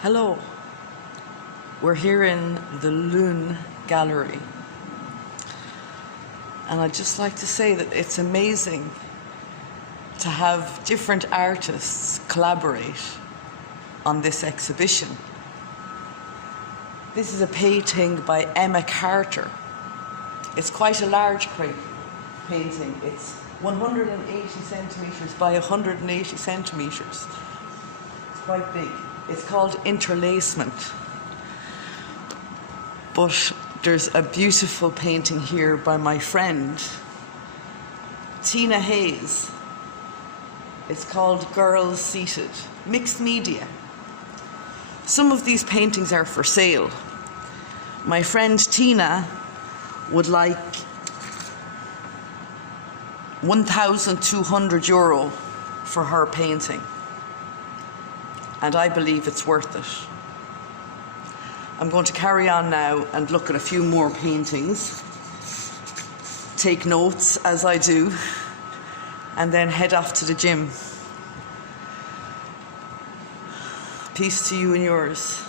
Hello, we're here in the Luan Gallery, and I'd just like to say that it's amazing to have different artists collaborate on this exhibition. This is a painting by Emma Carter. It's quite a large painting. It's 180 centimetres by 180 centimetres. It's quite big. It's called Interlacement. But there's a beautiful painting here by my friend, Tina Hayes. It's called Girls Seated, mixed media. Some of these paintings are for sale. My friend Tina would like €1,200 for her painting, and I believe it's worth it. I'm going to carry on now and look at a few more paintings, take notes as I do, and then head off to the gym. Peace to you and yours.